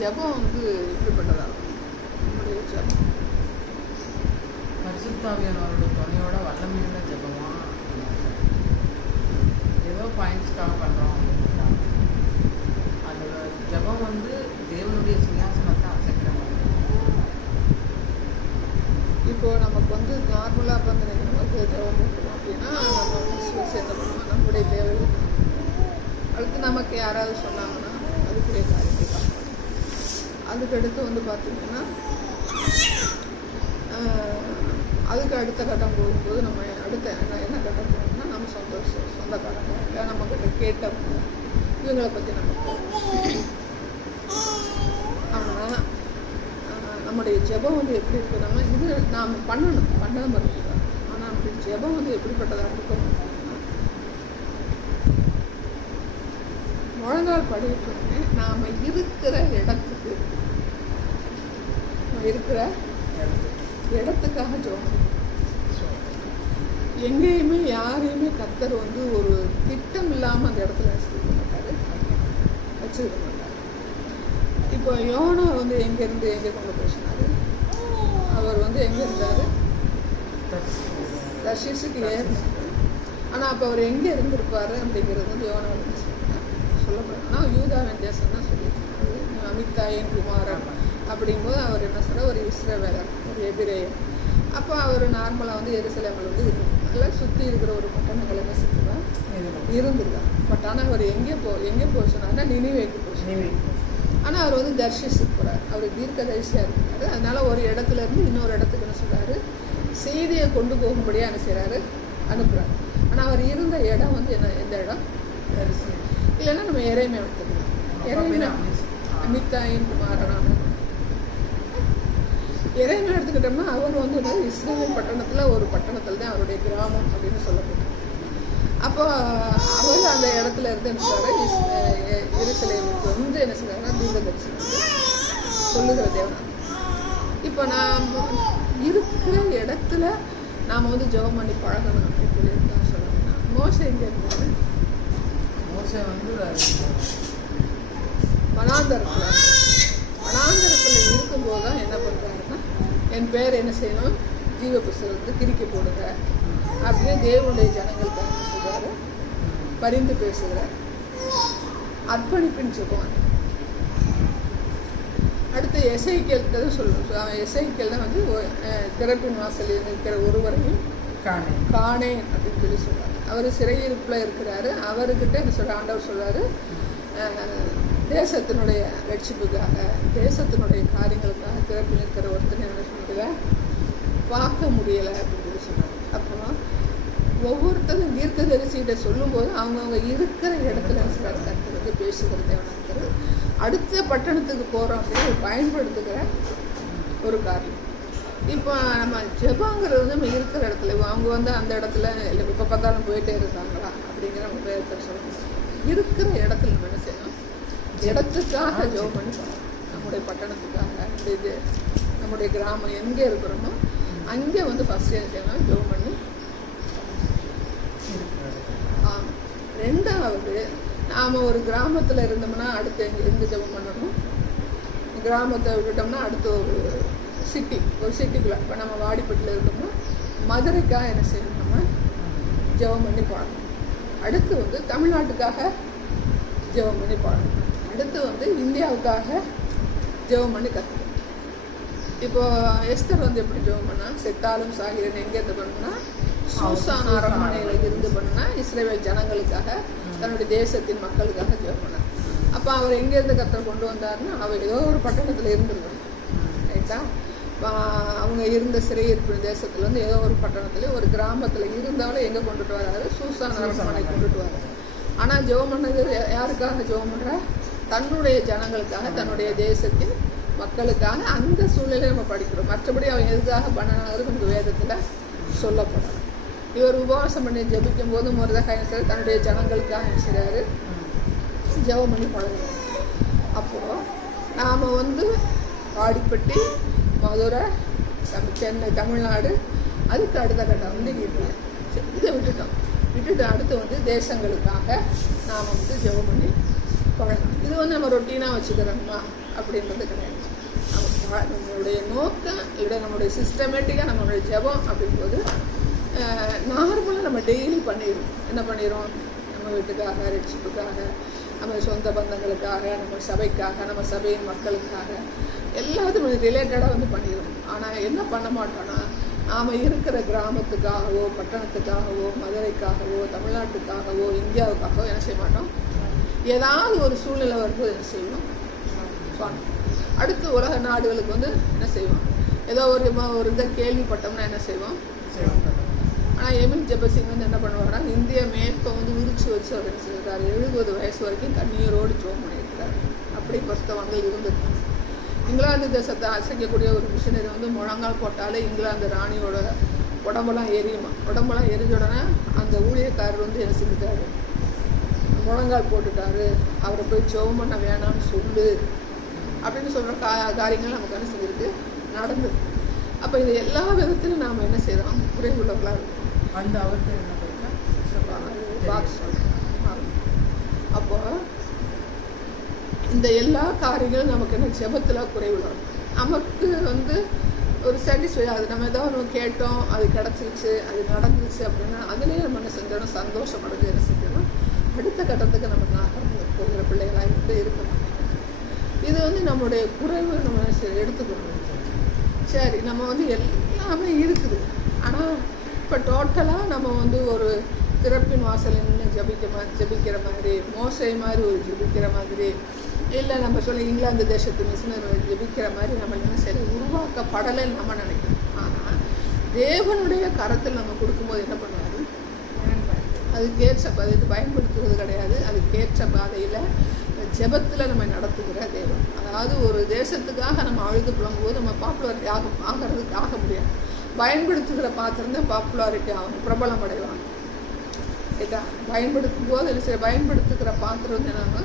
ஜெபம் வந்து எப்படிப்பட்டதாகும்? நம்முடைய ஜெபம் பரிசுத்தாவியானவரோட துணையோட வல்லமையுள்ள ஜெபமா? ஏதோ பாயிண்ட்ஸ்க்காக பண்ணுறோம் அப்படின்னா அதோட ஜெபம் வந்து தேவனுடைய சிங்காசனத்தை அசைக்கிற மாதிரி. இப்போது நமக்கு வந்து நார்மலாக வந்து நமக்கு ஜெபம் பண்ணுறோம் அப்படின்னா நம்ம முஸ்லிம்ஸ் என்ன பண்ணுவோம், நம்முடைய தேவைகள். அடுத்து நமக்கு யாராவது சொன்னாங்கன்னா அதுக்குரிய காரியத்தை பார்க்கணும். அதுக்கடுத்து வந்து பார்த்திங்கன்னா அதுக்கு அடுத்த கட்டம் போகும்போது நம்ம அடுத்த என்ன கட்டம் போகணும்னா நம்ம சொந்தக்காரங்க இல்லை நம்மக்கிட்ட கேட்டவங்க இவங்களை பற்றி நமக்கு. ஆனால் நம்முடைய ஜெபம் வந்து எப்படி இருக்குன்னா இது நாம் பண்ணாமல் இருக்குது. ஆனால் நம்முடைய ஜெபம் வந்து எப்படிப்பட்டதாக இருக்கணும் அப்படின்னா முழங்கால் படிக்கிட்டோன்னே நாம் இருக்கிற இடத்துக்காக ஜெபம். எங்கேயுமே யாரையுமே கர்த்தர் வந்து ஒரு திட்டம் இல்லாமல் அந்த இடத்துல வச்சுருக்க மாட்டார். இப்போ யோனா வந்து எங்கேருந்து எங்கே கொண்டு பேசினார்? அவர் வந்து எங்கே இருந்தார்? தர்ஷீஸுக்கு ஏறினார். ஆனால் அப்போ அவர் எங்கே இருந்திருப்பார் அப்படிங்கிறது வந்து யோனா வந்து சொல்லப்படுறாங்க. ஆனால் யூதாவின் தேசம் தான் சொல்லியிருக்காரு. அமித்தாயின் குமாரன் அப்படிங்கும்போது அவர் என்ன சொல்கிறார், ஒரு இஸ்ரவேலர், ஒரு எபிரேயர். அப்போ அவர் நார்மலாக வந்து எருசலேமில் வந்து நல்லா சுற்றி இருக்கிற ஒரு பட்டணங்களை என்ன சுற்றுவார் இருந்திருக்கார். பட் ஆனால் அவர் எங்கே போச்சுனாருன்னா நினிவேக்கு போச்சு. ஆனால் அவர் வந்து தர்ஷிஸுக்கு போகிறார். அவர் தீர்க்கதரிசியாக இருக்கிறாரு. அதனால் ஒரு இடத்துலேருந்து இன்னொரு இடத்துக்கு என்ன சொல்கிறாரு, செய்தியை கொண்டு போகும்படியாக என்ன செய்கிறாரு, அனுப்புகிறார். ஆனால் அவர் இருந்த இடம் வந்து எந்த இடம்? இல்லைன்னா நம்ம எரேமியா எடுத்துக்கலாம். எரேமியா அமித்தாயின் குமாரனான எரேமியா எடுத்துக்கிட்டோம்னா அவர் வந்து இஸ்ரவேல் பட்டணத்தில் ஒரு பட்டணத்தில் தான் அவருடைய கிராமம் அப்படின்னு சொல்லப்படும். அப்போ அவர் அந்த இடத்துல இருந்து என்ன சொல்கிறாரு, எருசலேமுக்கு வந்து என்ன சொல்கிறாருன்னா தீர்க்கதரிசி சொல்லுகிற தேவன். இப்போ நாம் இருக்கிற இடத்துல நாம் வந்து ஜெபம் பண்ணி பழகணும் அப்படின்னு சொல்லியிருக்காங்க. சொல்லணும்னா மோசே எங்கே இருந்தாரு? மோசே வந்து வனாந்தரத்தில் இருக்கும்போது தான் என்ன பண்ணுறாருன்னா, என் பேர் என்ன செய்யணும், ஜீவ புஸ்தகத்துக்கு கிறுக்கி போடுங்க அப்படின்னு தேவனுடைய ஜனங்களுக்கு என்ன செய்கிறாரு, பரிந்து பேசுகிறார். அர்ப்பணிப்புன்னு சொல்லுவாங்க. அடுத்து எசேக்கியேல் தான் சொல்லணும். எசேக்கியேல் தான் வந்து திறப்பின் வாசலில் இருக்கிற ஒருவரையும் காணேன் அப்படின்னு சொல்லி சொல்கிறார். அவர் சிறையிருப்பில் இருக்கிறாரு. அவர்கிட்ட என்ன சொல்கிற ஆண்டவர் சொல்கிறாரு, தேசத்தினுடைய ரட்சிப்புக்காக, தேசத்தினுடைய காரியங்களுக்காக திறப்பில் இருக்கிற ஒருத்தனை என்ன சொல்லுங்க பார்க்க முடியலை அப்படின்னு சொல்லி சொல்கிறாங்க. அப்புறம் ஒவ்வொருத்தரும் தீர்க்கதரிசிகிட்ட சொல்லும்போது அவங்கவுங்க இருக்கிற இடத்துல கற்றுக்கிறது பேசுகிறது தேவனாகிறது. அடுத்த பட்டணத்துக்கு போகிறோம் அப்படின்னு பயன்படுத்துகிற ஒரு காரியம். இப்போ நம்ம ஜெபங்கிறது வந்து நம்ம இருக்கிற இடத்துல, அவங்க வந்து அந்த இடத்துல இல்லை இப்போ பார்த்தாலும் போயிட்டே இருக்காங்களா அப்படிங்கிற நம்ம பேர் சொல்லணும். இருக்கிற இடத்துல நம்ம என்ன செய்யணும், இடத்துக்காக ஜெபம் பண்ணி போகணும். நம்முடைய பட்டணத்துக்காக நம்முடைய கிராமம் எங்கே இருக்கிறோமோ அங்கே வந்து ஃபஸ்ட்டு என்ன செய்யணும், ஜெபம் பண்ணி. ரெண்டாவது, நாம் ஒரு கிராமத்தில் இருந்தோம்னா அடுத்து எங்கே ஜெபம் பண்ணணும், கிராமத்தை விட்டுட்டோம்னா அடுத்து ஒரு சிட்டிக்குள்ளே. இப்போ நம்ம வாடிப்பட்டில் இருந்தோம்னா மதுரைக்காக என்ன செய்யணும், நம்ம ஜெபம் பண்ணி பாடணும். அடுத்து வந்து தமிழ்நாட்டுக்காக ஜெபம் பண்ணி பாடணும். அடுத்து வந்து இந்தியாவுக்காக ஜெபம் பண்ணி கற்றுக்கணும். இப்போது எஸ்தர் வந்து எப்படி ஜெபம் பண்ணால், செத்தாலும் சாகிறேன் எங்கேருந்து பண்ணுன்னா சூசான் அரண்மனையில் இருந்து பண்ணுனா இஸ்ரவேல் ஜனங்களுக்காக, தன்னுடைய தேசத்தின் மக்களுக்காக ஜெபம் பண்ணார். அப்போ அவர் எங்கேருந்து கர்த்தர் கொண்டு வந்தார்னா, அவர் ஏதோ ஒரு பட்டணத்தில் இருந்துருவார். ரைட்டா? அவங்க இருந்த சிறையிருப்பு தேசத்தில் வந்து ஏதோ ஒரு பட்டணத்தில் ஒரு கிராமத்தில் இருந்தாலும் எங்கே கொண்டுட்டு வராரு, சூசான் அரண்மனை கொண்டுட்டு வராரு. ஆனால் ஜெபம் பண்ணது யாருக்காக ஜெபம் பண்ணுறா, தன்னுடைய ஜனங்களுக்காக, தன்னுடைய தேசத்தின் மக்களுக்காக. அந்த சூழ்நிலையை நம்ம படிக்கிறோம். மற்றபடி அவன் எதுக்காக பண்ணனாங்கிறது நமக்கு வேதத்தில் சொல்லப்படணும். இவர் உபவாசம் பண்ணி ஜெபிக்கும் போது மொர்தெகாய் தன்னுடைய ஜனங்களுக்காக செய்கிறாரு, ஜெபம் பண்ணி பழகுறாரு. அப்போது நாம் வந்து வாடிப்பட்டி, மதுரை, சென்னை, தமிழ்நாடு, அதுக்கு அடுத்த கட்டம் வந்து இதை விட்டுட்டு அடுத்து வந்து தேசங்களுக்காக நாம் வந்து ஜெபம் பண்ணி பழகணும். இது வந்து நம்ம ரொட்டீனாக வச்சுக்கிறோம்மா. அப்படின்றது கிடையாது. நம்மளுடைய நோக்கம் இல்லை, நம்மளுடைய சிஸ்டமேட்டிக்காக நம்மளுடைய ஜெபம் அப்படிங்கும்போது நார்மலாக நம்ம டெய்லி பண்ணிடுவோம். என்ன பண்ணிடுவோம்? நம்ம வீட்டுக்காக, ரட்சிப்புக்காக, நம்ம சொந்த பந்தங்களுக்காக, நம்ம சபைக்காக, நம்ம சபையின் மக்களுக்காக எல்லாத்துக்கும் ரிலேட்டடாக பண்ணிடுவோம். ஆனால் என்ன பண்ண மாட்டோன்னா, நாம் இருக்கிற கிராமத்துக்காகவோ, பட்டணத்துக்காகவோ, மதுரைக்காகவோ, தமிழ்நாட்டுக்காகவோ, இந்தியாவுக்காகவோ என்ன செய்ய மாட்டோம். ஏதாவது ஒரு சூழ்நிலை வரும்போது என்ன செய்வோம்? அடுத்து உலக நாடுகளுக்கு என்ன செய்வோம்? ஏதோ ஒரு இதை கேள்விப்பட்டோம்னா என்ன செய்வோம்? ஆனால் எமில் ஜெபசிங் என்ன பண்ணுவாங்கன்னா, இந்திய மேப்பை விரிச்சு வச்சு அவர் என்ன செய்கிறார், 70 வயசு வரைக்கும் கண்ணீரோடு ஜோம் பண்ணியிருக்கிறார். அப்படி புஸ்தகங்கள் இருந்திருக்காங்க. இங்கிலாந்து தேசத்தை அசைக்கக்கூடிய ஒரு மிஷினரி முழங்கால் போட்டாலே இங்கிலாந்து ராணியோட உடம்பெல்லாம் எரியுமா. உடம்பெல்லாம் எரிஞ்ச உடனே அந்த ஊழியக்காரர் என்ன செஞ்சுட்டாரு, முழங்கால் போட்டுட்டாரு, அவரை போய் ஜெபம் பண்ண வேணாம்னு சொல்லு அப்படின்னு சொல்கிற காரியங்கள் நமக்கு என்ன செஞ்சிருக்கு, நடந்தது. அப்போ இது எல்லா விதத்திலும் நாம் என்ன செய்கிறோம், குறைவுள்ளவர்களாக இருக்கோம். அந்த அவருக்கு என்ன பாக்ஸ். அப்போ இந்த எல்லா காரியங்களும் நமக்கு என்ன, ஜெபத்தில் குறைவுள்ளவர்கள். நமக்கு ஒரு சாட்டிஸ்ஃபை ஆகுது. நம்ம ஏதோ ஒன்று கேட்டோம், அது கிடச்சிருச்சு, அது நடந்துருச்சு அப்படின்னா அதுலேயே நம்ம என்ன செஞ்சோம், சந்தோஷம் அடைஞ்சு என்ன செஞ்சோம், அடுத்த கட்டத்துக்கு நம்ம நகர்ந்து போகிற பிள்ளைகளாக இருக்க மாட்டோம். இது நம்மளுடைய குறைவு நம்ம எடுத்துக்கணும். சரி, நம்ம எல்லாமே இருக்குது. ஆனால் இப்போ டோட்டலாக நம்ம ஒரு திறப்பின் வாசல் நின்று ஜபிக்கிற மாதிரி, மோசை மாதிரி ஒரு ஜபிக்கிற மாதிரி, இல்லை நம்ம சொல்ல இங்கிலாந்து தேசத்து மிஷினரி ஜபிக்கிற மாதிரி நம்ம என்ன சரி உருவாக்கப்படலைன்னு நம்ம நினைக்கிறோம். ஆனால் தேவனுடைய கரத்தில் நம்ம கொடுக்கும்போது என்ன பண்ணுவார், அதுக்கேற்ற இது பயன்படுத்துவது கிடையாது. அதுக்கேற்ற பாதையில் ஜெபத்தில் நம்ம நடத்துகிற தேவன். அதாவது ஒரு தேசத்துக்காக நம்ம அழுது புலங்கும்போது நம்ம பாப்புலாரிட்டி ஆகிறதுக்கு ஆக முடியாது. பயன்படுத்துகிற பாத்திரம் தான் பாப்புலாரிட்டி ஆகும், பிரபலம் அடைவாங்க. ரைட்டா? பயன்படுத்தும் போது பயன்படுத்துகிற பாத்திரம் என்னன்னா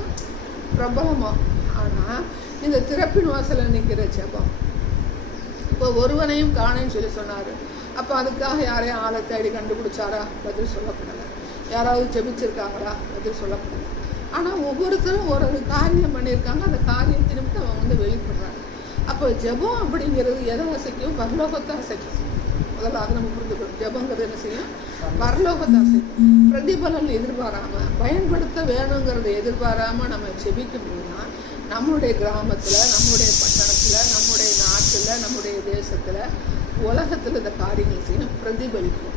பிரபலமாகும். ஆனால் இந்த திறப்பின் வாசலில் நிற்கிற ஜெபம், இப்போ ஒருவனையும் காணேன்னு சொல்லி சொன்னார். அப்போ அதுக்காக யாரையும் ஆளை தேடி கண்டுபிடிச்சாரா? பதில் சொல்லப்படலை. யாராவது ஜெபிச்சிருக்காங்களா? பதில் சொல்லப்படலை. ஆனால் ஒவ்வொருத்தரும் ஒரு காரியம் பண்ணியிருக்காங்க. அந்த காரியத்தினுக்கு அவன் வெளிப்படுறாங்க. அப்போ ஜெபம் அப்படிங்கிறது எதை அசைக்கும்? பரலோகத்தை அசைக்கும். முதல்ல அதை நம்ம புரிஞ்சுக்கணும். ஜெபங்கிறது என்ன செய்யும்? பரலோகத்தை அசைக்கும். பிரதிபலன் எதிர்பாராமல், பயன்படுத்த வேணுங்கிறத எதிர்பாராமல் நம்ம ஜெபிக்கும் போது தான் நம்முடைய கிராமத்தில், நம்முடைய பட்டணத்தில், நம்முடைய நாட்டில், நம்முடைய தேசத்தில், உலகத்தில் இந்த காரியங்கள் செய்யணும், பிரதிபலிக்கும்.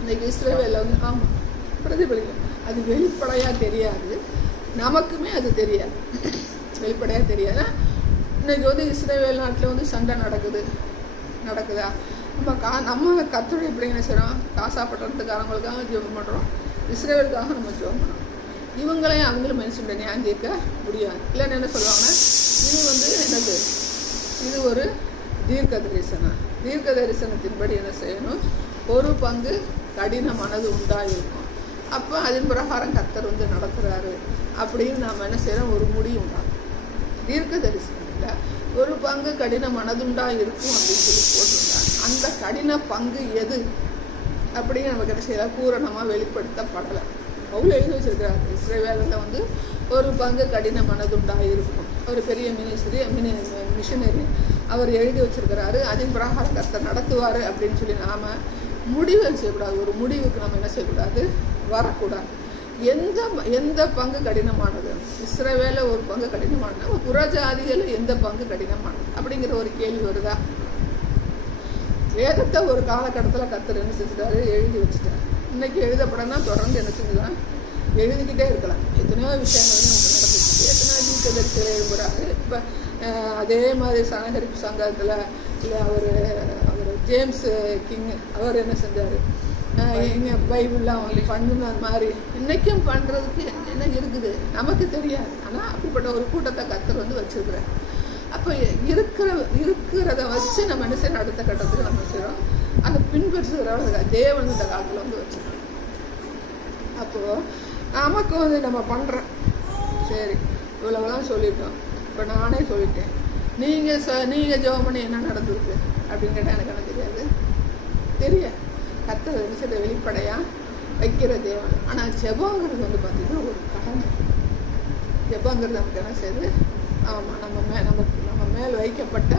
இன்றைக்கி இஸ்ரவேலில் ஆமாம் பிரதிபலிக்கும். அது வெளிப்படையாக தெரியாது, நமக்குமே அது தெரியாது, வெளிப்படையாக தெரியாது. இன்றைக்கி இஸ்ரவேல் நாட்டில் சண்டை நடக்குதா? நம்ம கர்த்தருடைய இப்படி என்ன செய்கிறோம், காசா பட்டணத்துக்காரங்களுக்காக ஜெபம் பண்ணுறோம், இஸ்ரவேலுக்காக நம்ம ஜெபம் பண்ணுறோம். இவங்களையும் அவங்களும் மனுஷன் நியாயம் தீர்க்க முடியாது. இல்லைன்னு என்ன சொல்லுவாங்கன்னா, இது என்னது, இது ஒரு தீர்க்க தரிசனத்தின்படி என்ன செய்யணும், ஒரு பங்கு கடின மனது உண்டாயிருக்கும். அப்போ அதன் பிரகாரம் கர்த்தர் நடத்துகிறாரு அப்படின்னு நாம் என்ன செய்கிறோம், ஒரு முடிவு உண்டாகும். தீர்க்க தரிசனத்தில் ஒரு பங்கு கடின மனதுண்டாக இருக்கும் அப்படின்னு சொல்லி போட்டிருந்தாங்க. அந்த கடின பங்கு எது அப்படின்னு நமக்கு என்ன செய்யலாம், பூரணமாக வெளிப்படுத்தப்படலை. அவ்வளோ எழுதி வச்சிருக்கிறார். இஸ்ரவேலில் ஒரு பங்கு கடின மனதுண்டாக இருக்கும். ஒரு பெரிய மிஷினரி அவர் எழுதி வச்சிருக்கிறாரு. அதன் பிரகாரம் கர்த்தர் நடத்துவார் அப்படின்னு சொல்லி நாம் முடிவு செய்யக்கூடாது. ஒரு முடிவுக்கு நம்ம என்ன செய்யக்கூடாது, வரக்கூடாது. எந்த பங்கு கடினமானது? இஸ்ரவேல ஒரு பங்கு கடினமானது, புறஜாதிகள் எந்த பங்கு கடினமானது அப்படிங்கிற ஒரு கேள்வி வருதா? வேதத்தை ஒரு காலகட்டத்தில் கர்த்தர் என்ன செஞ்சுட்டாரு, எழுதி வச்சுட்டார். இன்னைக்கு எழுதப்படனா தொடர்ந்து என்ன செஞ்சுதான் எழுதிக்கிட்டே இருக்கலாம். எத்தனையோ விஷயங்கள் நமக்கு நடந்துச்சு, எத்தனையோ தீர்க்கதரிசிகள் எழுதுகிறாரு. இப்போ அதே மாதிரி சனகரிப்பு சங்கத்தில் இல்லை அவர் ஜேம்ஸ் கிங் அவர் என்ன செஞ்சார், எங்கள் பைபிள்லாம் பண்ணுன மாதிரி இன்றைக்கும் பண்ணுறதுக்கு என்ன இருக்குது நமக்கு தெரியாது. ஆனால் அப்படிப்பட்ட ஒரு கூட்டத்தை கர்த்தர் வச்சுருக்கிறார். அப்போ இருக்கிறத வச்சு நம்ம என்ன செய்யணும், அடுத்த கட்டத்துக்கு நம்ம செய்கிறோம். அந்த பின்பற்றுகிறவங்க தேவன் இந்த காலத்தில் வச்சுருக்கோம். அப்போது நமக்கு நம்ம பண்ணுறோம். சரி, இவ்வளவுதான் சொல்லிட்டோம். இப்போ நானே சொல்லிட்டேன், நீங்கள் ஜெபம் பண்ணி என்ன நடந்திருக்கு அப்படின்னு கேட்டால் எனக்கு என்ன தெரியாது. கர்த்தர் விஷயத்தை வெளிப்படையாக வைக்கிற தேவன். ஆனால் ஜெபங்கிறது பார்த்திங்கன்னா ஒரு கடமை. ஜெபங்கிறது நமக்கு என்ன செய்யுது, ஆமாம், நம்ம மேல் வைக்கப்பட்ட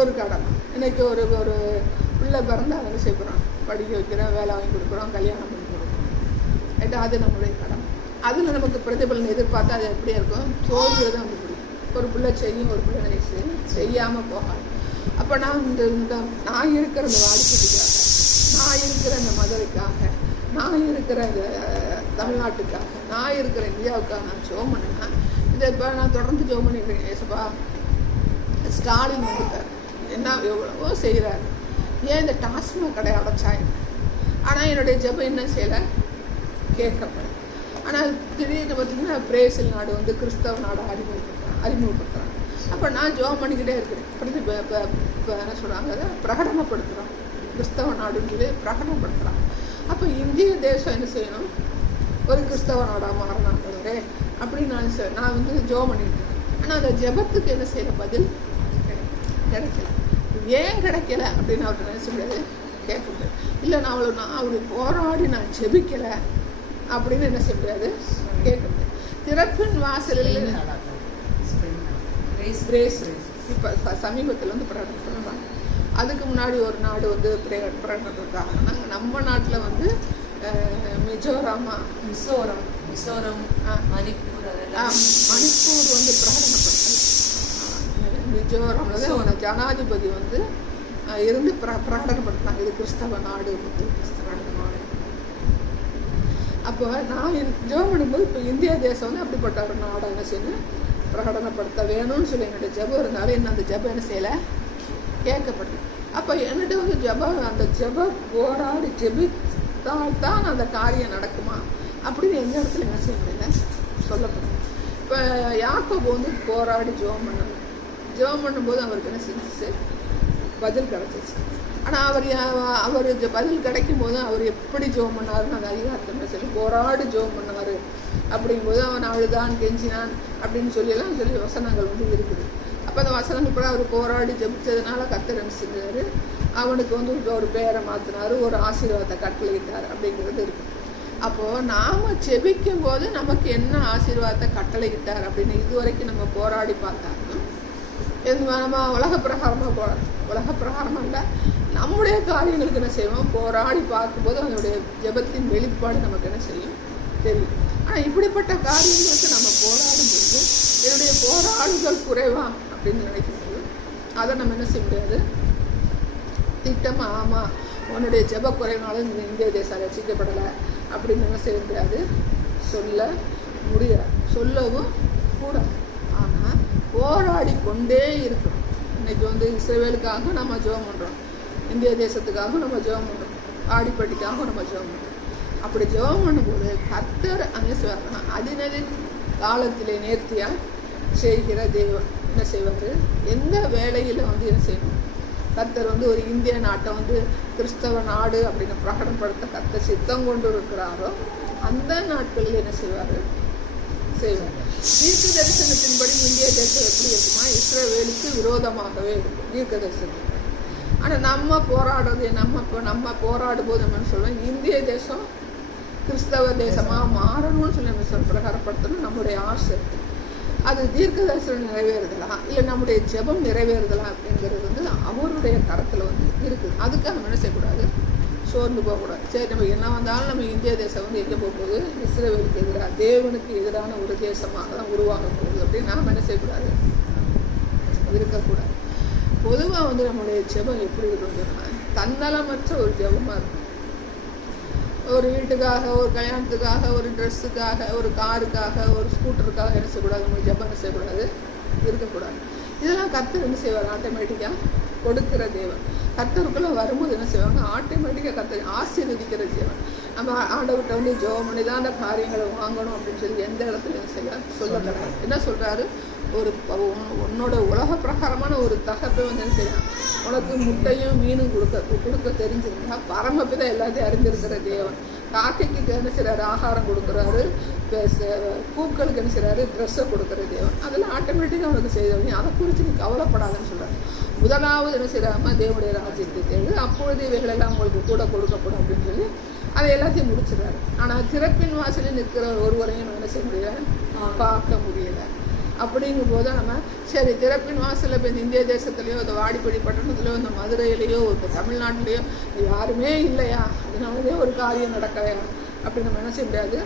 ஒரு கடமை. இன்றைக்கி ஒரு பிள்ளை பிறந்தால் அதை செய்கிறோம், படிக்க வைக்கிறோம், வேலை வாங்கி கொடுக்குறோம், கல்யாணம் பண்ணி கொடுக்குறோம். ரைட்டா? அது நம்மளுடைய கடமை. அதில் நமக்கு பிரதிபலன் எதிர்பார்த்தா அது எப்படி இருக்கும்? தோல்வியை தான் வந்து பிடிக்கும். ஒரு பிள்ளை செய்யும், ஒரு பிள்ளை செய்யாமல் போகாது. அப்போ நான் நான் இருக்கிற இந்த வாடிக்கைக்காக, நான் இருக்கிற இந்த மதுரைக்காக, நான் இருக்கிற இந்த தமிழ்நாட்டுக்காக, நான் இருக்கிற இந்தியாவுக்காக நான் ஜெபம் பண்ணேன்னா, இதை இப்போ நான் தொடர்ந்து ஜெபம் பண்ணியிருக்கேன். ஏசப்பா, ஸ்டாலின் வந்துட்டார், என்ன எவ்வளவோ செய்கிறாரு, ஏன் இந்த டாஸ்மாக் கடை அடைச்சாங்க? ஆனால் என்னுடைய ஜெபம் என்ன செய்யலை, கேட்கப்படும். ஆனால் திடீர்னு பார்த்திங்கன்னா பிரேசில் நாடு வந்து கிறிஸ்தவ நாடு அறிமுகப்படுத்துகிறாங்க. அப்போ நான் ஜெபம் பண்ணிக்கிட்டே இருக்கிறேன். இப்போ என்ன சொல்கிறாங்க, அதை பிரகடனப்படுத்துகிறோம், கிறிஸ்தவ நாடுன்னு சொல்லி பிரகடனப்படுத்துகிறாங்க. அப்போ இந்திய தேசம் என்ன செய்யணும், ஒரு கிறிஸ்தவ நாடாக மாறினாங்களே அப்படின்னு நான் வந்து ஜெபம் பண்ணிட்டு இருக்கேன். ஆனால் அந்த ஜெபத்துக்கு என்ன செய்யல, பதில் கிடைக்கல. ஏன் கிடைக்கல அப்படின்னு அவர்கிட்ட நினைச்ச முடியாது, கேட்க முடியாது. இல்லை நான் அவரு போராடி நான் ஜெபிக்கலை அப்படின்னு என்ன செய்ய முடியாது, கேட்க முடியாது. திறப்பின் வாசலில் இப்போ சமீபத்தில் வந்து பிரகடனம் பண்ணுறாங்க. அதுக்கு முன்னாடி ஒரு நாடு வந்து பிரகடனத்துக்காக நம்ம நாட்டில் வந்து மிசோரம் மணிப்பூர் வந்து பிரகடனப்படுத்தல. மிசோரம்ல தான் ஜனாதிபதி வந்து இருந்து பிரகடனப்படுத்தினாங்க, இது கிறிஸ்தவ நாடு, கிறிஸ்தவ நாடு. அப்போ நான் ஜெபம் பண்ணும்போது இப்போ இந்திய தேசம் வந்து அப்படிப்பட்ட ஒரு நாடை என்ன செய்யணும், பிரகடனப்படுத்த வேணும்னு சொல்லி என்னுடைய ஜெபம் இருந்தாலும் என்ன அந்த ஜெபம் என்ன செய்யலை, கேட்கப்படல. அப்போ என்னிட்ட வந்து அந்த ஜெபம் போராடி ஜெபித்தால் தான் அந்த காரியம் நடக்குமா அப்படின்னு எந்த இடத்துல என்ன செய்ய முடியல, சொல்லப்படும். இப்போ யாக்கோபு வந்து போராடி ஜெபம் பண்ணும்போது அவருக்கு என்ன செஞ்சிச்சு, பதில் கிடச்சிச்சு. ஆனால் அவர் பதில் கிடைக்கும் போது அவர் எப்படி ஜெபம் பண்ணாருன்னு அந்த அதிகாரத்தை சொல்லி போராடி ஜெபம் பண்ணார். அப்படிங்கும்போது அவன் அழுதான், கெஞ்சினான் அப்படின்னு சொல்லி வசனங்கள் வந்து இருக்குது. அப்போ அந்த வசனங்கள் கூட அவர் போராடி ஜெபிச்சதுனால கர்த்தர் என்ன செஞ்சார், அவனுக்கு வந்து ஒரு பேரை மாற்றினார், ஒரு ஆசீர்வாதத்தை கட்டளையிட்டார் அப்படிங்கிறது இருக்குது. அப்போது நாம் ஜெபிக்கும் போது நமக்கு என்ன ஆசீர்வாதத்தை கட்டளையிட்டார் அப்படின்னு இதுவரைக்கும் நம்ம போராடி பார்த்தாலும் நம்ம உலக பிரகாரமாக இல்லை, நம்முடைய காரியங்களுக்கு என்ன செய்வோம், போராடி பார்க்கும்போது அதனுடைய ஜெபத்தின் வெளிப்பாடு நமக்கு என்ன செய்யும், தெரியும். ஆனால் இப்படிப்பட்ட காரியங்களுக்கு நம்ம போராடும்போது என்னுடைய போராடுதல் குறைவா அப்படின்னு நினைக்கும்போது அதை நம்ம என்ன செய்ய முடியாது, திட்டமாக ஆமாம் உன்னுடைய ஜெப குறைவால இந்த இந்திய தேசம் ரசிக்கப்படலை அப்படின்னு என்ன செய்ய முடியாது, சொல்ல முடியாது, சொல்லவும் கூடாது. ஆனால் போராடி கொண்டே இருக்கணும். இன்றைக்கி வந்து இஸ்ரவேலுக்காக நம்ம ஜெபம் பண்ணுறோம், இந்திய தேசத்துக்காக நம்ம ஜெபம் பண்ணுறோம், ஆடிப்பட்டிக்காக நம்ம ஜெபம் பண்ணுறோம். அப்படி ஜெபம் பண்ணும்போது கர்த்தர் அங்கே செய்வார்னா அதினதின் காலத்திலே நேர்த்தியாக செய்கிற தேவன் என்ன செய்வார், எந்த வேலையில் வந்து என்ன செய்யணும், கர்த்தர் வந்து ஒரு இந்திய நாட்டை வந்து கிறிஸ்தவ நாடு அப்படின்னு பிரகடனப்படுத்த கர்த்தர் சித்தம் கொண்டு இருக்கிறாரோ அந்த நாட்களில் என்ன செய்வார். தீர்க்க தரிசனத்தின்படி இந்திய தேசம் எப்படி இருக்குமா, இஸ்ரவேலுக்கு விரோதமாகவே இருக்கும் தீர்க்க தரிசனம். ஆனால் நம்ம போராடுறது நம்ம போராடும் போது நம்ம சொல்லுவோம், இந்திய தேசம் கிறிஸ்தவ தேசமாக மாறணும்னு சொல்லி நம்ம பிரகாரப்படுத்தணும் நம்முடைய ஆசை. அது தீர்க்க தரிசனம் நிறைவேறுதலாம், இல்லை நம்முடைய ஜெபம் நிறைவேறுதலாம் அப்படிங்கிறது வந்து அவருடைய கரத்தில் வந்து இருக்குது. அதுக்காக நம்ம என்ன செய்யக்கூடாது, சோர்ந்து போகக்கூடாது. சரி, நம்ம என்ன வந்தாலும் நம்ம இந்திய தேசம் வந்து எங்கே போகுது, இஸ்ரவேலுக்கு எதிராக தேவனுக்கு எதிரான ஒரு தேசமாக தான் உருவாக போகுது அப்படின்னு நாம் என்ன செய்யக்கூடாது, இருக்கக்கூடாது. பொதுவாக வந்து நம்மளுடைய ஜெபம் எப்படி இருக்குன்னா தன்னலமற்ற ஒரு ஜெபமாக இருக்கும். ஒரு வீட்டுக்காக, ஒரு கல்யாணத்துக்காக, ஒரு ட்ரெஸ்ஸுக்காக, ஒரு காருக்காக, ஒரு ஸ்கூட்டருக்காக என்ன செய்யக்கூடாது, நம்ம ஜெபம் என்ன செய்யக்கூடாது, இருக்கக்கூடாது. இதெல்லாம் கர்த்தர் என்ன செய்வார், ஆட்டோமேட்டிக்காக கொடுக்குற தேவன். கர்த்தருக்குள்ளே வரும்போது என்ன செய்வாங்க, ஆட்டோமேட்டிக்காக கர்த்தர் ஆசீர்வதிக்கிற தேவன். நம்ம ஆண்டவர்கிட்ட வந்து ஜெபம் பண்ணி தான் அந்த காரியங்களை வாங்கணும் அப்படின்னு சொல்லி எந்த இடத்துல என்ன செய்யலாம் சொல்லப்படுறாரு. என்ன சொல்கிறாரு, ஒரு உன்னோட உலக பிரகாரமான ஒரு தகப்பை வந்து என்ன செய்யலாம், உனக்கு முட்டையும் மீனும் கொடுக்க தெரிஞ்சிருந்தா பரமபிதா எல்லாத்தையும் அறிந்திருக்கிற தேவன். காக்கைக்கு என்ன செய்கிறாரு, ஆகாரம் கொடுக்குறாரு, பூக்களுக்கு என்ன செய்கிறாரு, ட்ரெஸ்ஸை கொடுக்குற தேவன். அதெல்லாம் ஆட்டோமேட்டிக்காக உனக்கு செய்தவங்க, அதை குறித்து நீ கவலைப்படாதுன்னு சொல்கிறாரு. முதலாவது என்ன செய்கிறாம தேவனுடைய ராஜ்யத்தை தேவை, அப்பொழுது இவைகளெல்லாம் உங்களுக்கு கூட கொடுக்கப்படும் அப்படின்னு சொல்லி அதை எல்லாத்தையும் முடிச்சிடறாரு. ஆனால் திறப்பின் வாசலில் நிற்கிற ஒருவரையும் என்ன செய்ய முடியல, பார்க்க முடியலை. அப்படிங்கும் போது நம்ம சரி திறப்பின் வாசலில் இப்போ இந்த இந்திய தேசத்துலேயோ இந்த வாடிப்படி பட்டணத்துலையோ இந்த மதுரையிலையோ இந்த தமிழ்நாட்டிலையோ யாருமே இல்லையா, அதனாலவே ஒரு காரியம் நடக்கலையா அப்படி நம்ம என்ன செய்ய முடியாது,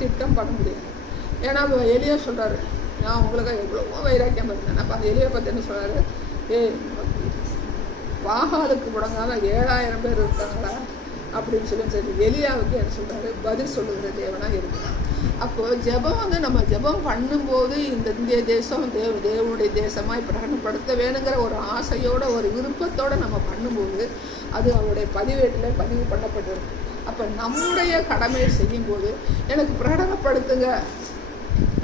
திட்டம் பண்ண முடியாது. ஏன்னா எலியா சொல்கிறாரு, நான் உங்களுக்கு எவ்வளவோ வைராக்கியம் இருந்தேன். அப்போ அந்த எலியை பற்றி என்ன சொல்கிறாரு, வாகாலுக்கு முடங்காத 7000 பேர் இருக்காங்களா அப்படின்னு சொல்லி எலியாவுக்கு என்ன சொல்கிறாரு, பதில் சொல்லுகிற தேவனாக இருக்கிறார். அப்போது ஜெபம் வந்து நம்ம ஜெபம் பண்ணும்போது இந்த இந்திய தேசம் தேவனுடைய தேசமாக பிரகடனப்படுத்த வேணுங்கிற ஒரு ஆசையோட ஒரு விருப்பத்தோடு நம்ம பண்ணும்போது அது அவருடைய பதிவேட்டில் பதிவு பண்ணப்பட்டிருக்கு. அப்போ நம்முடைய கடமையை செய்யும்போது எனக்கு பிரகடனப்படுத்துங்க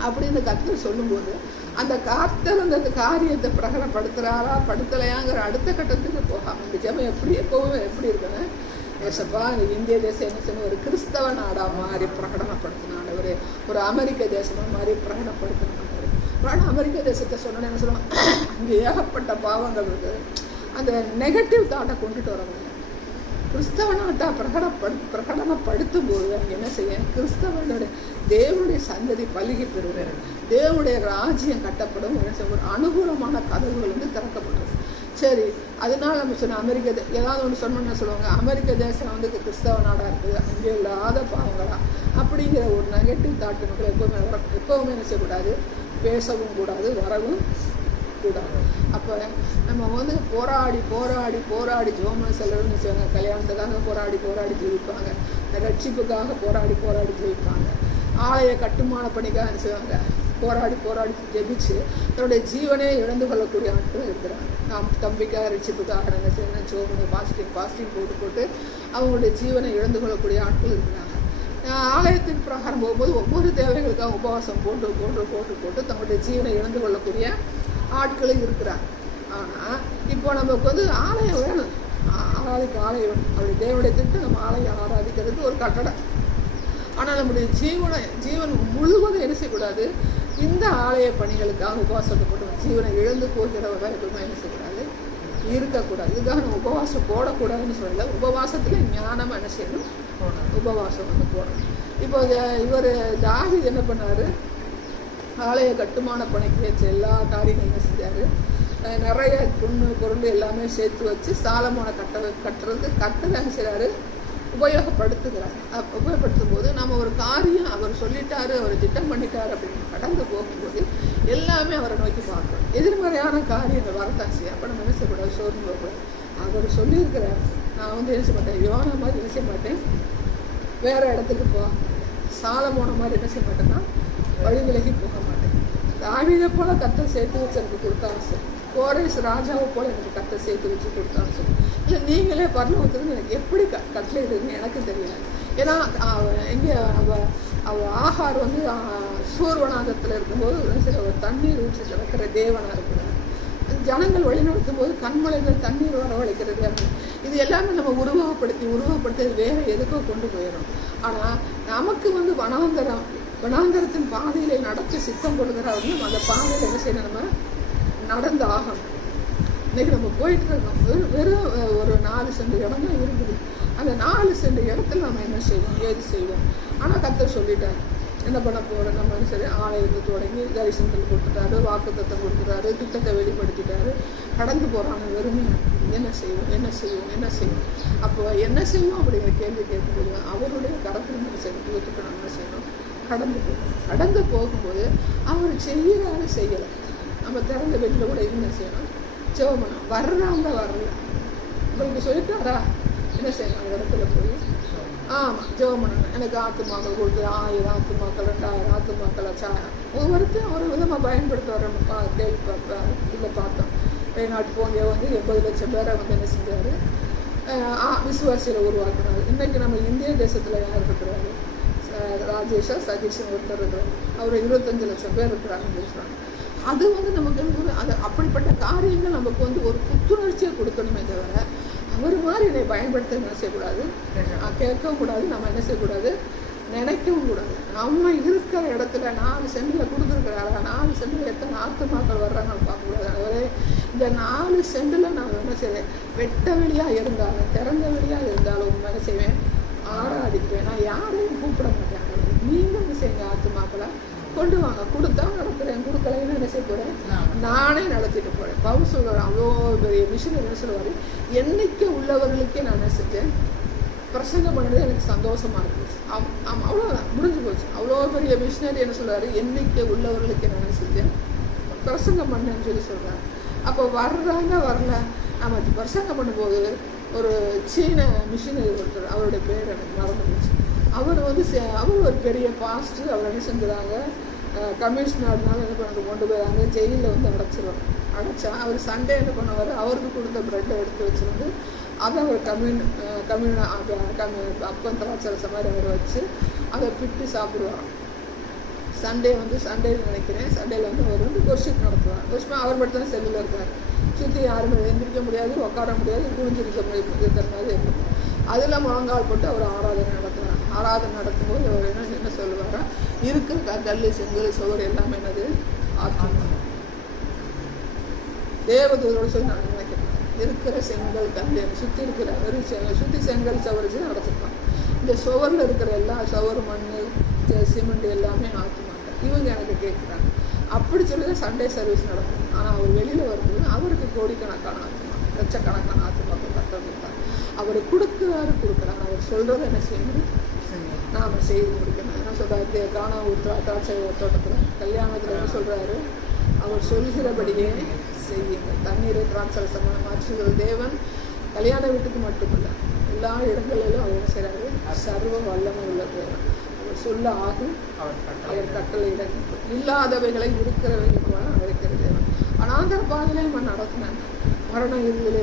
அப்படின்னு கர்த்தர் சொல்லும்போது அந்த கர்த்தர் அந்த காரியத்தை பிரகடனப்படுத்துகிறாரா படுத்தலையாங்கிற அடுத்த கட்டத்துக்கு போகாமல் இந்த ஜெபம் எப்போவுமே எப்படி இருக்குன்னு, ஏசப்பா இந்திய தேசம் என்ன செய்யணும், ஒரு கிறிஸ்தவ நாடாக மாதிரி பிரகடனப்படுத்தினார், ஒரு அமெரிக்க தேசமாக மாதிரி பிரகடனப்படுத்தினார். ஆனால் அமெரிக்க தேசத்தை சொன்னோன்னு என்ன சொல்லுவாங்க, அங்கே ஏகப்பட்ட பாவங்கள் இருக்குது. அந்த நெகட்டிவ் தாட்டை கொண்டுட்டு வரவங்க கிறிஸ்தவ நாட்டாக பிரகடனப்படுத்தும் போது அங்கே என்ன செய்ய, கிறிஸ்தவனுடைய தேவனுடைய சந்ததி பலுகி பெறுவார், தேவனுடைய ராஜ்யம் கட்டப்படும், ஒரு அனுகூலமான கதவுகள் வந்து திறக்கப்படும். சரி, அதனால நம்ம சொன்ன அமெரிக்க ஏதாவது ஒன்று சொன்னோன்னு சொல்லுவாங்க, அமெரிக்க தேசம் வந்து கிறிஸ்தவ நாடாக இருக்குது, அங்கே இல்லாத பாவங்களா அப்படிங்கிற ஒரு நெகட்டிவ் தாட்டு மக்கள் எப்போவுமே என்ன செய்யக்கூடாது, பேசவும் கூடாது, வரவும் கூடாது. அப்போ நம்ம வந்து போராடி போராடி போராடி ஜோமன செல்வன்னு செய்வாங்க, கல்யாணத்துக்காக போராடி போராடி ஜெயிப்பாங்க, ரட்சிப்புக்காக போராடி போராடி ஜெயிப்பாங்க, ஆலய கட்டுமான பணிக்காக என்ன செய்வாங்க, போராடி போராடி ஜெபிச்சு தன்னுடைய ஜீவனே இழந்து கொள்ளக்கூடிய ஆட்களும் இருக்கிறாங்க. நாம் தம்பிக்காக ரட்சிப்புக்காக என்ன செய்யணும், ஜோமனை பாஸ்டிங் போட்டு அவங்களுடைய ஜீவனை இழந்து கொள்ளக்கூடிய ஆட்கள் இருக்கிறாங்க. ஆலயத்தின் பிரகாரம் போகும்போது ஒவ்வொரு தேவைகளுக்காக உபவாசம் போட்டு தங்களுடைய ஜீவனை இழந்து கொள்ளக்கூடிய ஆட்களும் இருக்கிறாங்க. ஆனால் இப்போ நமக்கு வந்து ஆலயம் வேணும், ஆராதிக்க ஆலயம் வேணும். அப்படி தேவனுடைய திட்டம் நம்ம ஆலயம் ஆராதிக்கிறதுக்கு ஒரு கட்டடம். ஆனால் நம்முடைய ஜீவன் முழுவதும் என்ன செய்யக்கூடாது, இந்த ஆலய பணிகளுக்காக உபவாசத்தை போட்டு ஜீவனை இழந்து போகிறவர்கள் எப்பவுமே என்ன செய்யக்கூடாது, இருக்கக்கூடாது. இதுக்காக நம்ம உபவாசம் போடக்கூடாதுன்னு சொல்லலை, உபவாசத்தில் ஞானம் என்ன செய்யணும், உபவாசம் வந்து போடணும். இப்போ இவர் தாவீது என்ன பண்ணார், ஆலய கட்டுமான பணிக்கு ஏற்ற எல்லா காரியங்களும் என்ன செஞ்சார், நிறைய பொருள் எல்லாமே சேர்த்து வச்சு சாலமோனை கட்டுறதுக்கு கர்த்தர் என்ன செய்கிறாரு, உபயோகப்படுத்துகிறார். உபயோகப்படுத்தும் போது நம்ம ஒரு காரியம் அவர் சொல்லிட்டாரு, அவர் திட்டம் பண்ணிட்டார் அப்படின்னு கடந்து போகும்போது எல்லாமே அவரை நோக்கி பார்க்குறோம். எதிர்மறையான காரியங்கள் வரத்தான் செய்யும். அப்போ நம்ம என்ன செய்யக்கூடாது, சோர்ந்து போகக்கூடாது. அவர் சொல்லியிருக்கிறார், நான் வந்து என்ன செய்ய மாட்டேன், யோனா மாதிரி என்ன செய்ய மாட்டேன், வேறு இடத்துக்கு போக மாட்டேன், சாலமோன மாதிரி என்ன செய்ய மாட்டேன்னா வழி விலகி போக மாட்டேன். தாவீதை போல கர்த்தர் சேர்த்து வச்சு எனக்கு கொடுத்தாலும் சரி, கோரேஸ் ராஜாவை போல் எனக்கு கர்த்தர் சேர்த்து வச்சு கொடுத்தாலும் சரி, இல்லை நீங்களே பரலோகத்துக்கு எனக்கு எப்படி கட்டளையிடுன்னு எனக்கு தெரியல. ஏன்னா இங்கே அவள் ஆகார் வந்து சூர்வநாதத்தில் இருக்கும்போது சரி அவர் தண்ணீர் ஊற்றி கிடக்கிற தேவனாக இருக்கிறார். ஜனங்கள் வழிநடத்தும் போது கண்மலைகள் தண்ணீர் வரவழைக்கிறது அப்படின்னு இது எல்லாமே நம்ம உருவகப்படுத்தி வேறு எதுக்கோ கொண்டு போயிடும். ஆனால் நமக்கு வந்து வனாந்தரத்தின் பாதையிலே நடத்த சித்தம் கொடுக்குறாருன்னு அந்த பாதையில் என்ன செய்யணும், நம்ம நடந்து ஆகணும். இன்றைக்கி நம்ம போயிட்டு இருக்கோம், வெறும் ஒரு 4 சென்ட் இடம் தான் இருக்குது. அந்த 4 சென்ட் இடத்துல நம்ம என்ன செய்வோம், ஏது செய்வோம். ஆனால் கர்த்தர் சொல்லிட்டார் என்ன பண்ண போகிறோம், நம்ம சரி ஆலயத்தை தொடங்கி தரிசனத்தில் கொடுத்துட்டாரு, வாக்குத்தத்தம் கொடுத்துட்டாரு, திட்டத்தை வெளிப்படுத்திட்டாரு, கடந்து போகிறாங்க வெறுமே என்ன செய்வோம். அப்போ என்ன செய்வோம் அப்படிங்கிற கேள்வி கேட்கும்போது அவருடைய கரத்தில் நம்ம செய்யணும், நம்ம செய்யணும், கடந்து போகும்போது அவர் செய்யலை. நம்ம திறந்த வீட்டில் கூட என்ன செய்யணும், ஜெபம் வர்றாங்க வரல உங்களுக்கு சொல்லிட்டாரா என்ன செய்யணும், அந்த இடத்துல போய் ஆமாம் ஜெபம் பண்ணணும். எனக்கு ஆத்துமாக்கள் கொடுத்து 1000 ஆத்துமாக்கள் 2000 ஆத்துமாக்கள் ஒவ்வொருத்தையும் ஒரு விதமாக பயன்படுத்த வர இதில் பார்த்தோம். வெளிநாட்டு போங்க வந்து 80 லட்சம் பேரை வந்து என்ன செஞ்சார், விசுவாசியில் உருவாக்குனாரு. இன்றைக்கி நம்ம இந்திய தேசத்தில் யார் இருக்கிறாரு, சதீஷன் ஒருத்தர் இருக்கிறார், அவர் 25 லட்சம் பேர் இருக்கிறாங்கன்னு சொல்கிறாங்க. அது வந்து நமக்கு அது அப்படிப்பட்ட காரியங்கள் நமக்கு வந்து ஒரு புத்துணர்ச்சியை கொடுக்கணுமே தவிர அவர் மாதிரி என்னை பயன்படுத்த என்ன செய்யக்கூடாது, கேட்கவும் கூடாது, நம்ம என்ன செய்யக்கூடாது, நினைக்கவும் கூடாது. நம்ம இருக்கிற இடத்துல 4 சென்டில் கொடுத்துருக்கிறாரா, 4 சென்டில் எத்தனை ஆத்துமாக்கள் வர்றாங்கன்னு பார்க்கக்கூடாது. அவரே இந்த 4 சென்டில் நான் என்ன செய்வேன், வெட்ட வெளியாக இருந்தாலும் திறந்த வெளியாக இருந்தாலும் என்ன செய்வேன், ஆராதிப்பேன். நான் யாரையும் கூப்பிட மாட்டேன். நீங்கள் என்ன செய்யுங்க, ஆத்துமாக்களை கொண்டு வாங்க, கொடுத்தா நடத்துகிறேன், கொடுக்கலைன்னு என்ன செய்ய போகிறேன், நானே நடத்திட்டு போகிறேன். பவுல் சொல்கிறார், அவ்வளோ பெரிய மிஷினர் என்ன சொல்லுவார், எண்ணிக்கை உள்ளவர்களுக்கே நான் என்ன செஞ்சேன், பிரசங்கம் பண்ணது எனக்கு சந்தோஷமாக இருந்துச்சு. அவ்வளோதான், முடிஞ்சு போச்சு. அவ்வளோ பெரிய மிஷினரி என்ன சொல்கிறாரு, எண்ணிக்கை உள்ளவர்களுக்கே நான் என்ன செஞ்சேன், பிரசங்கம் பண்ணேன்னு சொல்லி சொல்கிறார். அப்போ வர்றாங்க வரல. நம்ம பிரசங்கம் பண்ணும்போது ஒரு சீன மிஷினரி ஒருத்தர், அவருடைய பேர் எனக்கு மறந்து போச்சு. அவர் வந்து அவர் ஒரு பெரிய பாஸ்டர். அவர் என்ன செஞ்சுறாங்க, கமிஷனர்னால என்ன பண்ண கொண்டு போயிறாங்க, ஜெயிலில் வந்து அடைச்சா அவர் சண்டே என்ன பண்ணுவார், அவருக்கு கொடுத்த ப்ரெட்டை எடுத்து வச்சுருந்து அதை அவர் அப்பம் திராட்சரச மாதிரி அவர் வச்சு அதை பிட்டு சாப்பிடுவாராம். சண்டே நினைக்கிறேன், சண்டேல வந்து அவர் வந்து கொர்ஷிப் நடத்துவார். கொர்ஷிப் அவர் மட்டும் தான் செல்லில் இருக்கார், சுற்றி யாருமே எந்திரிக்க முடியாது, உட்கார முடியாது, குனிஞ்சிருக்க முடியாது மாதிரி இருக்கும். அதில் முழங்கால் போட்டு அவர் ஆராதனை நடத்துவார். ஆராதனை நடத்தும்போது அவர் என்ன சொல்லுவாரா, இருக்கிற கல் செங்கல் சுவர் எல்லாமே என்னது ஆத்மா. தேவதூரோடு சொல்லி நான் நினைக்கிறேன், இருக்கிற செங்கல் கல் சுற்றி இருக்கிற சுற்றி செங்கல் சவரிச்சு நடத்திருப்பான். இந்த சுவரில் இருக்கிற எல்லா சவர், மண், சிமெண்ட் எல்லாமே ஆத்மாங்க. இவங்க எனக்கு கேட்குறாங்க. அப்படி சொல்லி தான் சண்டே சர்வீஸ் நடக்கும். ஆனால் அவர் வெளியில் வரும்போது அவருக்கு கோடிக்கணக்கான ஆத்மா, லட்சக்கணக்கான ஆத்மாக்கள் கர்த்தர் கொடுத்தார். அவர் கொடுக்குறாரு. அவர் சொல்கிறத என்ன செய்யணும், நாம் செய்து முடிக்கணும். என்ன சொல்கிறாரு, கானா திராட்சை தோட்டத்தில் கல்யாணத்தில் என்ன சொல்கிறாரு, அவர் சொல்கிறபடியே செய்யுங்கள். தண்ணீரை திராட்சரசமாக மாற்றுகிற தேவன் கல்யாண வீட்டுக்கு மட்டுமல்ல, எல்லா இடங்களிலும் அவர் என்ன செய்கிறாரு, சர்வ வல்லமை உள்ள தேவன். அவர் சொல்ல ஆகும், அவர் கட்டளை இடங்கள் இல்லாதவைகளை இருக்கிறவைகள் இருக்கிற தேவன். அனாந்தர பாதையிலே அவன் நடத்தினாங்க. மரண இருளிலே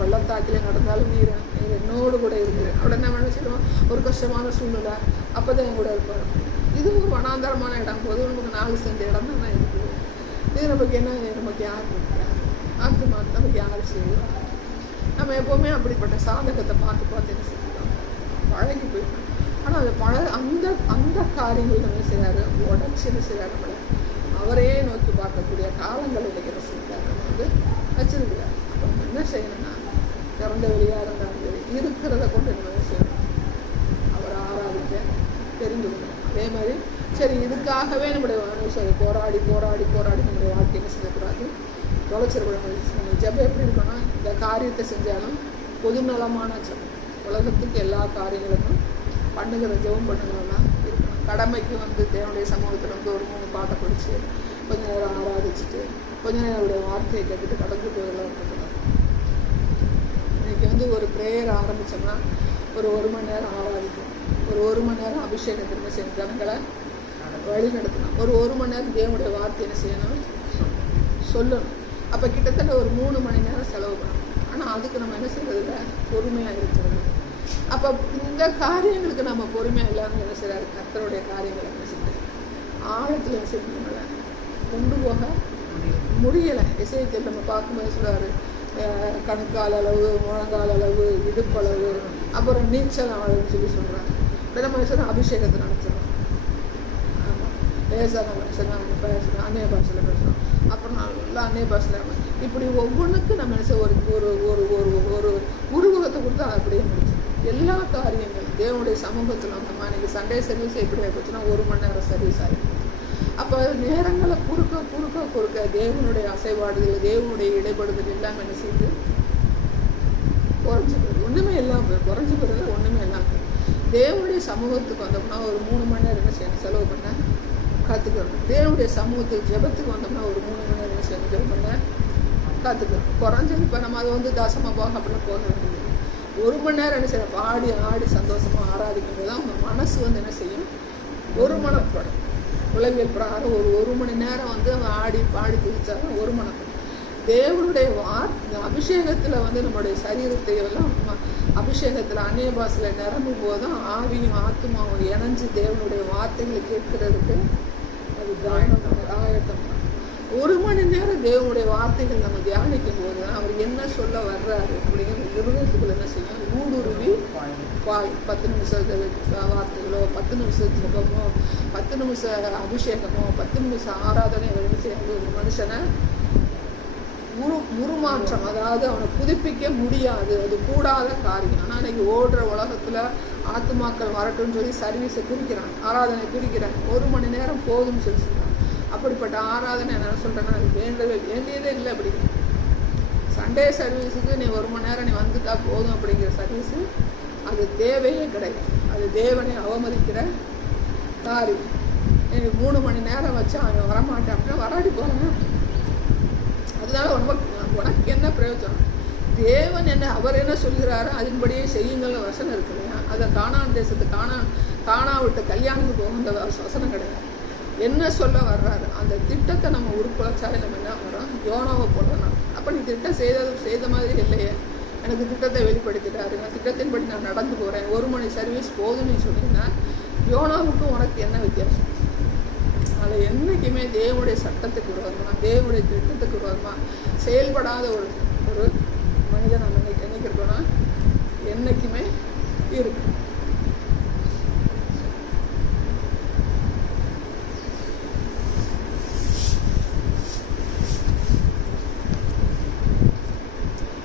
பள்ளத்தாக்கிலே நடந்தாலும் நீர் என்னோடு கூட இருக்கிறேன். உடனே என்ன செய்வோம், ஒரு கஷ்டமான சூழ்நிலை, அப்போ தான் என் கூட இருப்பார். இது ஒரு வனாந்தரமான இடம், போது நமக்கு 4 சென்ட் இடம் தான் இருக்குது. இது நமக்கு என்ன, நமக்கு யார் கொடுக்குறாரு, நமக்கு யார் செய்வார்? நம்ம எப்போவுமே அப்படிப்பட்ட சாதகத்தை பார்த்து என்ன செய்யலாம், பழகி போயிடணும். ஆனால் அது அந்த காரியங்கள் என்ன செய்கிறாரு, உடச்சி என்ன செய்கிறாரு, நம்மளை அவரே நோக்கி பார்க்கக்கூடிய காலங்கள் இன்னைக்கு என்ன செய்கிறார், நம்ம வந்து வச்சிருக்கிறார். அப்போ நம்ம என்ன செய்யணும்னா, திறந்த வெளியாக இருந்தாலும் சரி, இருக்கிறத கொண்டு நம்ம என்ன செய்யணும், அவரை ஆராதிக்க தெரிந்து கொள்ளணும். அதே மாதிரி சரி, இதுக்காகவே நம்முடைய போராடி நம்முடைய வாழ்க்கை என்ன செய்யக்கூடாது, தொலைச்சிடக்கூடாது. நம்ம ஜெபம் எப்படி இருக்கணும், இந்த காரியத்தை செஞ்சாலும் பொதுநலமான ஜெபம், உலகத்துக்கு எல்லா காரியங்களுக்கும் பண்ணுகிற ஜெபம் பண்ணுகிறோம்னா இருக்கணும். கடமைக்கு வந்து தேவனுடைய சமூகத்தில் வந்து ஒரு 3 பாட்டை படித்து கொஞ்ச நேரம் ஆராதிச்சுட்டு கொஞ்ச நேரம் அவருடைய வார்த்தையை கேட்டுட்டு கடந்து போயெல்லாம் இருக்கக்கூடாது. இன்றைக்கி வந்து ஒரு ப்ரேயர் ஆரம்பித்தோம்னா ஒரு 1 மணி நேரம் ஆராதிக்கும், ஒரு 1 மணி நேரம் அபிஷேகத்திற்கு செய்யணும், ஜனங்களை வழி நடத்தணும், ஒரு 1 மணி நேரம் தேவனுடைய வார்த்தை என்ன செய்யணும், சொல்லணும். அப்போ கிட்டத்தட்ட ஒரு 3 மணி நேரம் செலவு பண்ணணும். ஆனால் அதுக்கு நம்ம என்ன செய்யறதில்ல, பொறுமையாக இருக்கிறது. அப்போ இந்த காரியங்களுக்கு நம்ம பொறுமையாக இல்லாமல் என்ன செய்கிறாரு, கர்த்தருடைய காரியங்களை என்ன செய்யணும், ஆழத்தில் என்ன செய்யணும்ல கொண்டு போக முடியலை. இசையத்தில் நம்ம பார்க்கும்போது சொல்கிறாரு, கணுக்கால் அளவு, முழங்கால் அளவு, இடுப்பளவு, அப்புறம் நீச்சல் அளவுன்னு சொல்லி சொல்கிறாங்க. இப்போ நம்ம என்ன அபிஷேகத்தை நடத்துகிறோம், ஆமாம், லேசாக நம்ம பேசணும், அந்நிய பாஷையில் பேசுகிறோம், அப்புறம் நல்லா அந்நிய பாஷையில் இப்படி ஒவ்வொன்றுக்கும் நம்ம என்ன ஒரு ஒரு ஒரு ஒரு உருவகத்தை கொடுத்து அப்படியே முடிச்சோம். எல்லா காரியங்களும் தேவனுடைய சமூகத்தில் வந்தோம்னா, இன்றைக்கி சண்டே சர்வீஸ் எப்படி ஆகிப்போச்சுன்னா 1 மணி நேரம் சர்வீஸ் ஆகிடும். அப்போ நேரங்களை குறுக்க தேவனுடைய அசைவாடுதல், தேவனுடைய இடைப்படுதல் எல்லாமே என்ன செய்யுது, குறைஞ்சி போயிடுது. ஒன்றுமே எல்லாம் குறைஞ்சி போயிடுறது, ஒன்றுமே எல்லாம். தேவனுடைய சமூகத்துக்கு வந்தோம்னா ஒரு 3 மணி நேரம் என்ன செய்யணும், செலவு பண்ண கற்றுக்கணும். தேவனுடைய சமூகத்துக்கு ஜெபத்துக்கு வந்தோம்னா ஒரு 3 மணி நேரம் என்ன செய்யணும், ஜெபம் பண்ண கற்றுக்கணும். குறைஞ்சது இப்போ நம்ம அதை வந்து தசம போக அப்படின்னு போக வேண்டியது. 1 மணி நேரம் என்ன செய்யணும், ஆடி சந்தோஷமாக ஆராதிக்கும் போது தான் உங்கள் மனசு வந்து என்ன செய்யும், ஒரு மனப்படும். உளவியல் பிரகாரம் ஒரு மணி நேரம் வந்து ஆடி பாடி குதிச்சாலும் ஒரு மனப்படும். தேவனுடைய அபிஷேகத்தில் வந்து நம்மளுடைய சரீரத்தை எல்லாம் அபிஷேகத்தில் அந்நிய பாஷையில் நிரம்பும் போது தான் ஆவியும் ஆத்மாவும் இணைஞ்சு தேவனுடைய வார்த்தைகளை கேட்கறதுக்கு அது ஆயத்தம். 1 மணி நேரம் தேவனுடைய வார்த்தைகள் நம்ம தியானிக்கும் போது தான் அவர் என்ன சொல்ல வர்றாரு அப்படிங்கிற இருதயத்துக்குள்ள என்ன செய்யும், ஊடுருவி பாய். 10 நிமிஷம் வார்த்தைகளோ, 10 நிமிஷம் ஜெபமோ, 10 நிமிஷம் அபிஷேகமோ, 10 நிமிஷம் ஆராதனை என்ன செய்யாது ஒரு மனுஷனை உருமாற்றம், அதாவது அவனை புதுப்பிக்க முடியாது, அது கூடாத காரியம். ஆனால் இன்னைக்கு ஓடுற உலகத்தில் ஆத்துமாக்கள் வரட்டும்னு சொல்லி சர்வீஸை பிரிக்கிறான், ஆராதனை பிரிக்கிறான். 1 மணி நேரம் போதும்னு சொல்லி சொல்கிறான். அப்படிப்பட்ட ஆராதனை என்ன சொல்கிறேன்னா அது வேண்டியதே இல்லை. அப்படி சண்டே சர்வீஸுக்கு நீ 1 மணி நேரம் நீ வந்துட்டா போதும் அப்படிங்கிற சர்வீஸு அது தேவையே கிடையாது. அது தேவனை அவமதிக்கிற காரியம். நீ 3 மணி நேரம் வச்சு அவன் வரமாட்டேன் அப்படின்னா வராடி போகிறேன். அதனால உனக்கு என்ன பிரயோஜனம்? தேவன் என்ன அவர் என்ன சொல்கிறாரோ அதன்படியே செய்யுங்கள் வசனம் இருக்கு இல்லையா? அதை கானான் தேசத்து காணா விட்டு கல்யாணத்துக்கு போகிற வசனம் கிடையாது. என்ன சொல்ல வர்றாரு அந்த திட்டத்தை நம்ம உருக்குலைச்சாலே நம்ம என்ன வரோம்? யோனாவை போடணும். அப்போ நீ திட்டம் செய்த மாதிரி இல்லையே, எனக்கு திட்டத்தை வெளிப்படுத்திட்டாரு, நான் திட்டத்தின்படி நான் நடந்து போகிறேன், 1 மணி சர்வீஸ் போதும்னு சொன்னீங்கன்னா யோனாவுக்கும் உனக்கு என்ன வித்தியாசம்? அதை என்றைக்குமே தேவனுடைய சட்டத்துக்கு விரோதமாக, தேவனுடைய திட்டத்துக்கு விரோதமாக செயல்படாத ஒரு மனிதன் நம்ம நினைக்கிறோன்னா